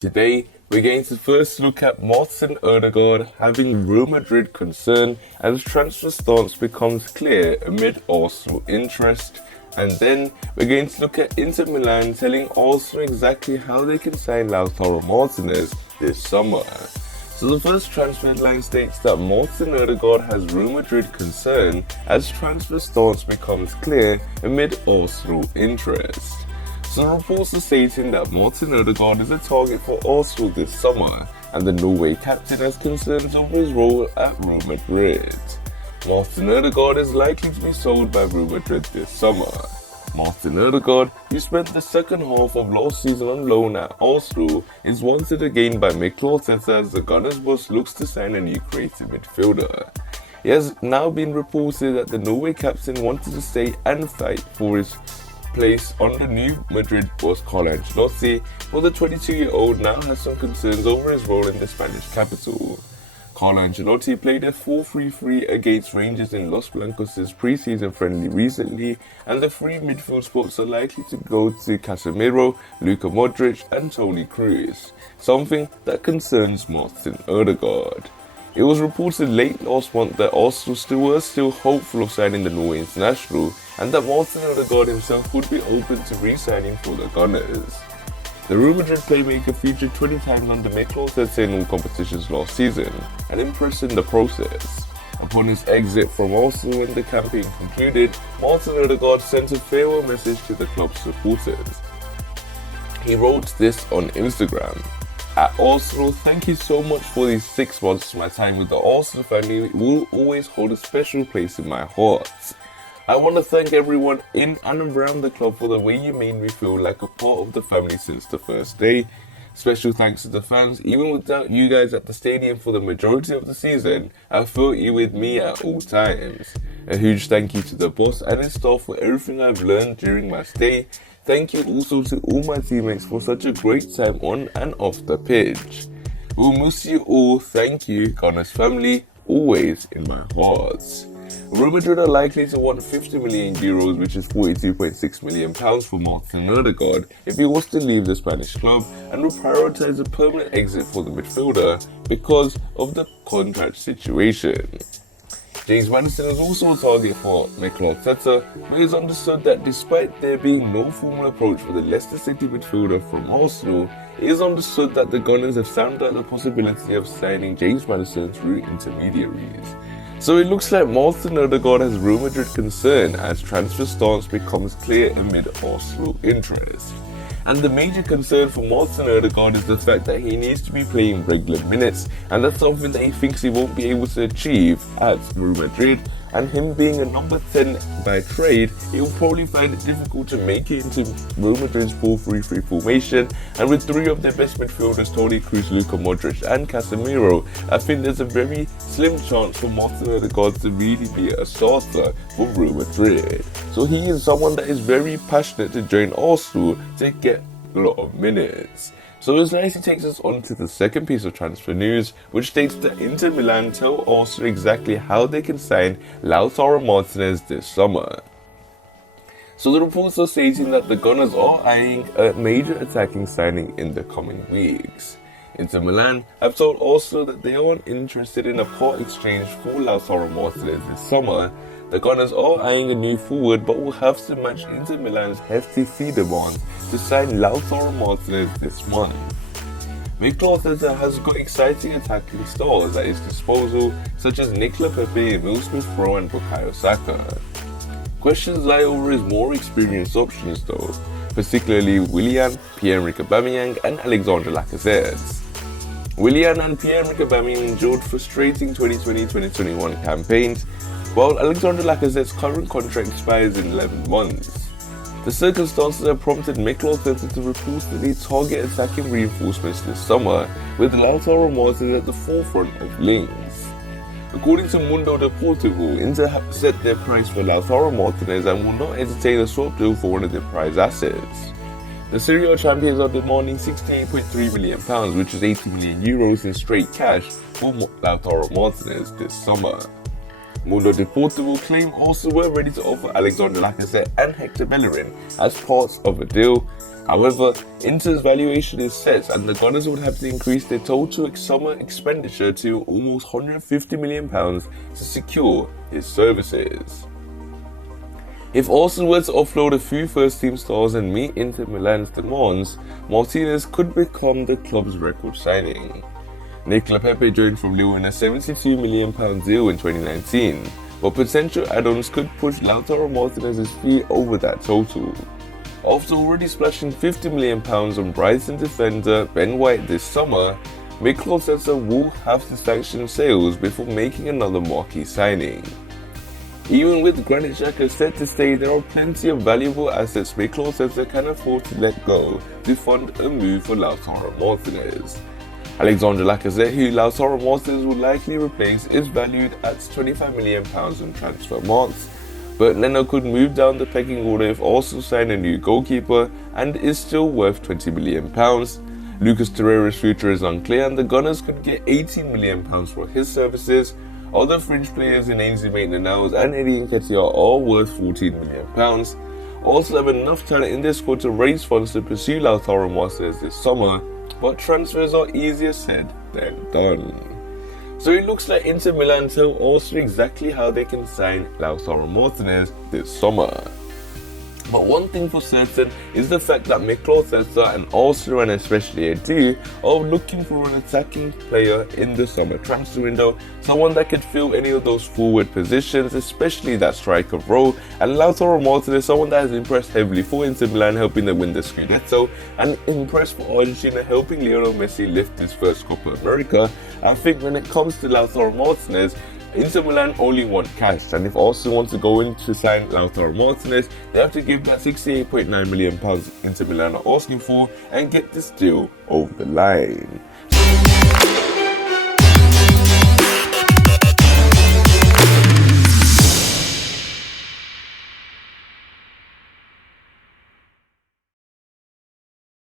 Today, we're going to first look at Martin Odegaard having Real Madrid concern as transfer stance becomes clear amid Arsenal interest. And then we're going to look at Inter Milan telling Arsenal exactly how they can sign Lautaro Martinez this summer. So the first transfer headline states that Martin Odegaard has Real Madrid concern as transfer stance becomes clear amid Arsenal interest. So reports are stating that Martin Odegaard is a target for Arsenal this summer, and the Norway captain has concerns over his role at Real Madrid. Martin Odegaard is likely to be sold by Real Madrid this summer. Martin Odegaard, who spent the second half of last season on loan at Arsenal, is wanted again by Mikel Arteta as the Gunners boss looks to sign a new creative midfielder. It has now been reported that the Norway captain wanted to stay and fight for his place under new Madrid boss Carlo Ancelotti, but the 22-year-old now has some concerns over his role in the Spanish capital. Carlo Ancelotti played a 4-3-3 against Rangers in Los Blancos' pre-season friendly recently, and the three midfield spots are likely to go to Casemiro, Luka Modric and Toni Kroos, something that concerns Martin Odegaard. It was reported late last month that Arsenal were still hopeful of signing the Norway international, and that Martin Odegaard himself would be open to re-signing for the Gunners. The Real Madrid playmaker featured 20 times under Mikel Arteta in all competitions last season, and impressed in the process. Upon his exit from Arsenal when the campaign concluded, Martin Odegaard sent a farewell message to the club's supporters. He wrote this on Instagram: "At Arsenal, thank you so much for these 6 months. My time with the Arsenal family will always hold a special place in my heart. I want to thank everyone in and around the club for the way you made me feel like a part of the family since the first day. Special thanks to the fans. Even without you guys at the stadium for the majority of the season, I felt you with me at all times. A huge thank you to the boss and his staff for everything I've learned during my stay. Thank you also to all my teammates for such a great time on and off the pitch. We'll miss you all. Thank you, Gunners family, always in my heart." Real Madrid are likely to want €50 million, which is £42.6 million for Martin Odegaard if he was to leave the Spanish club, and will prioritise a permanent exit for the midfielder because of the contract situation. James Maddison is also a target for Mikel Arteta, but it is understood that despite there being no formal approach for the Leicester City midfielder from Arsenal, it is understood that the Gunners have sounded out the possibility of signing James Maddison through intermediaries. So it looks like Martin Odegaard has Real Madrid concern as transfer stance becomes clear amid Arsenal interest. And the major concern for Martin Odegaard is the fact that he needs to be playing regular minutes, and that's something that he thinks he won't be able to achieve at Real Madrid. And him being a number 10 by trade, he will probably find it difficult to make it into Real Madrid's 4-3-3 formation. And with 3 of their best midfielders, Toni Kroos, Luka Modric and Casemiro, I think there's a very slim chance for Martin Odegaard to really be a starter for Real Madrid. So he is someone that is very passionate to join Arsenal to get a lot of minutes. So this nicely takes us on to the second piece of transfer news, which states that Inter Milan tell Arsenal exactly how they can sign Lautaro Martinez this summer. So the reports are stating that the Gunners are eyeing a major attacking signing in the coming weeks. Inter Milan have told Arsenal that they aren't interested in a part exchange for Lautaro Martinez this summer. The Gunners are eyeing a new forward, but will have to match Inter Milan's hefty fee demand to sign Lautaro Martinez this month. Mikel Arteta has got exciting attacking stars at his disposal, such as Nicola Pepe, Emile Smith-Rowe and Bukayo Saka. Questions lie over his more experienced options though, particularly Willian, Pierre-Emerick Aubameyang and Alexandre Lacazette. Willian and Pierre-Emerick Aubameyang endured frustrating 2020-2021 campaigns, while Alexandre Lacazette's current contract expires in 11 months. The circumstances have prompted Mikel Arteta to reportedly target attacking reinforcements this summer, with Lautaro Martinez at the forefront of links. According to Mundo Deportivo, Inter have set their price for Lautaro Martinez and will not entertain a swap deal for one of their prize assets. The Serie A champions are demanding £68.3 million, which is €80 million in straight cash for Lautaro Martinez this summer. Mundo Deportivo claim also were ready to offer Alexander Lacazette and Hector Bellerin as parts of a deal. However, Inter's valuation is set and the Gunners would have to increase their total summer expenditure to almost £150 million to secure his services. If Arsenal were to offload a few first-team stars and meet Inter Milan's demands, Martinez could become the club's record signing. Nicola Pepe joined from Lille in a £72 million deal in 2019, but potential add-ons could push Lautaro Martinez's fee over that total. After already splashing £50 million on Brighton defender Ben White this summer, Mikel Arteta will have to sanction sales before making another marquee signing. Even with Granit Xhaka set to stay, there are plenty of valuable assets Mikel Arteta can afford to let go to fund a move for Lautaro Martinez. Alexander Lacazette, who Lautaro Martinez would likely replace, is valued at £25 million on transfer marks, but Leno could move down the pecking order if Arsenal sign a new goalkeeper and is still worth £20 million. Lucas Torreira's future is unclear and the Gunners could get £18 million for his services. Other fringe players in Ainsley Maitland-Niles and Eddie Nketiah are worth £14 million. Also have enough talent in their squad to raise funds to pursue Lautaro Martinez this summer, but transfers are easier said than done. So it looks like Inter Milan tell Arsenal exactly how they can sign Lautaro Martinez this summer. But one thing for certain is the fact that Mikel Arteta and Arsenal, and especially Eddie, are looking for an attacking player in the summer transfer window, someone that could fill any of those forward positions, especially that striker role, and Lautaro Martinez, someone that has impressed heavily for Inter Milan, helping them win the Scudetto, and impressed for Argentina, helping Lionel Messi lift his first Copa America. I think when it comes to Lautaro Martinez, Inter Milan only want cash, and if Arsenal want to go in to sign Lautaro Martinez, they have to give that £68.9 million Inter Milan are asking for and get this deal over the line.